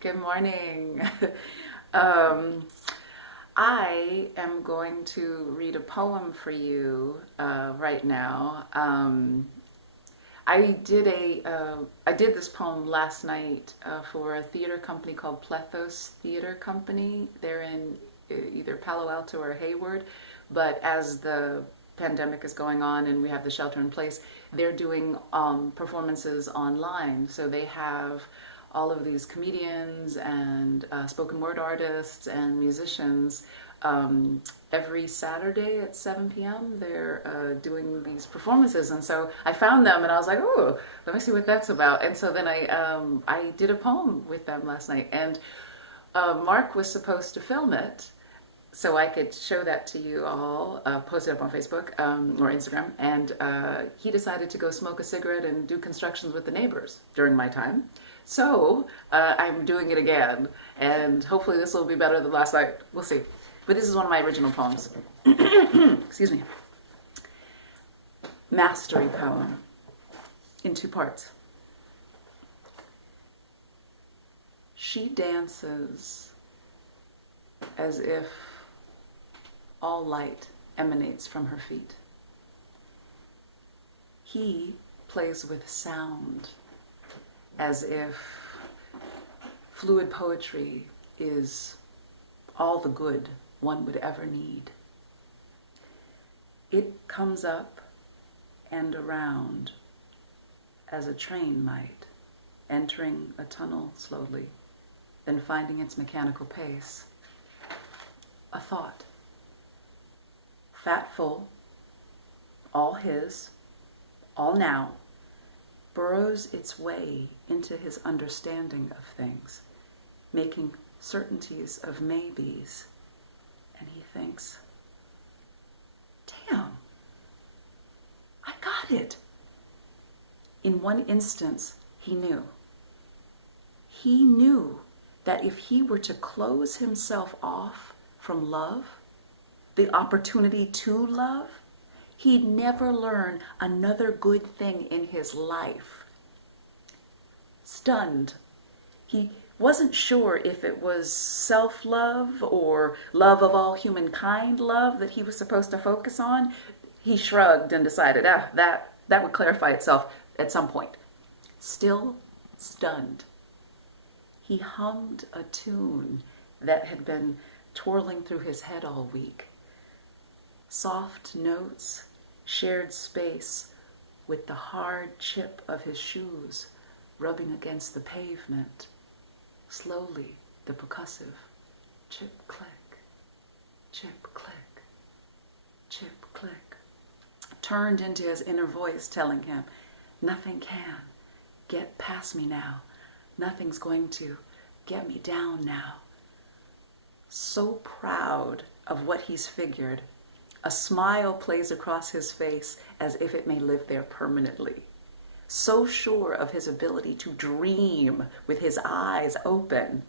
Good morning. um, I am going to read a poem for you right now. I did this poem last night for a theater company called Plethos Theater Company. They're in either Palo Alto or Hayward, but as the pandemic is going on and we have the shelter in place, they're doing performances online. So they have all of these comedians and spoken word artists and musicians. Every Saturday at 7 p.m. they're doing these performances, and so I found them and I was like, oh, let me see what that's about. And so then I did a poem with them last night, and Mark was supposed to film it so I could show that to you all, post it up on Facebook or Instagram, and he decided to go smoke a cigarette and do constructions with the neighbors during my time. So I'm doing it again, and hopefully this will be better than last night. We'll see. But this is one of my original poems. Excuse me. Mastery poem in 2 parts. She dances as if all light emanates from her feet. He plays with sound as if fluid poetry is all the good one would ever need. It comes up and around as a train might, entering a tunnel slowly, then finding its mechanical pace. A thought, fatful, all his, all now, burrows its way into his understanding of things, making certainties of maybes, and he thinks, damn, I got it. In one instance, he knew. He knew that if he were to close himself off from love, the opportunity to love, he'd never learn another good thing in his life. Stunned, he wasn't sure if it was self-love or love of all humankind love that he was supposed to focus on. He shrugged and decided, that would clarify itself at some point. Still stunned, he hummed a tune that had been twirling through his head all week. Soft notes shared space with the hard chip of his shoes rubbing against the pavement. Slowly, the percussive chip-click, chip-click, chip-click turned into his inner voice telling him, nothing can get past me now. Nothing's going to get me down now. So proud of what he's figured, a smile plays across his face as if it may live there permanently. So sure of his ability to dream with his eyes open,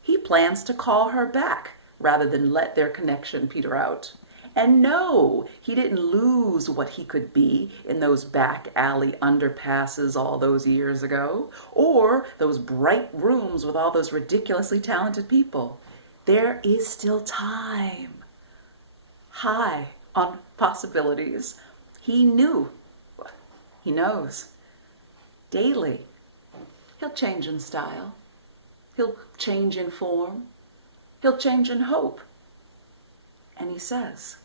he plans to call her back rather than let their connection peter out. And no, he didn't lose what he could be in those back alley underpasses all those years ago, or those bright rooms with all those ridiculously talented people. There is still time. High on possibilities. He knew. He knows. Daily, he'll change in style. He'll change in form. He'll change in hope. And he says,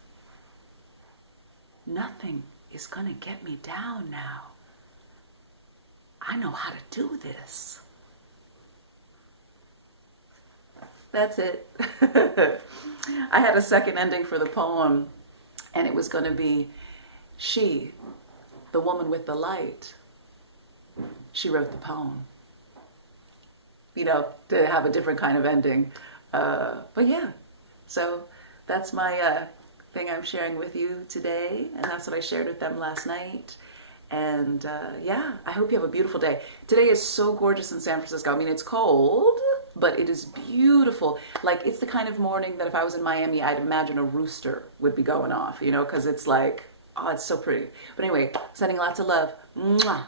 nothing is going to get me down now. I know how to do this. That's it. I had a second ending for the poem, and it was going to be she, the woman with the light. She wrote the poem, to have a different kind of ending. But yeah, so that's my thing I'm sharing with you today, and that's what I shared with them last night. And yeah, I hope you have a beautiful day. Today is so gorgeous in San Francisco. I mean, it's cold, but it is beautiful. Like, it's the kind of morning that if I was in Miami, I'd imagine a rooster would be going off, because it's like, oh, it's so pretty. But anyway, sending lots of love. Mwah.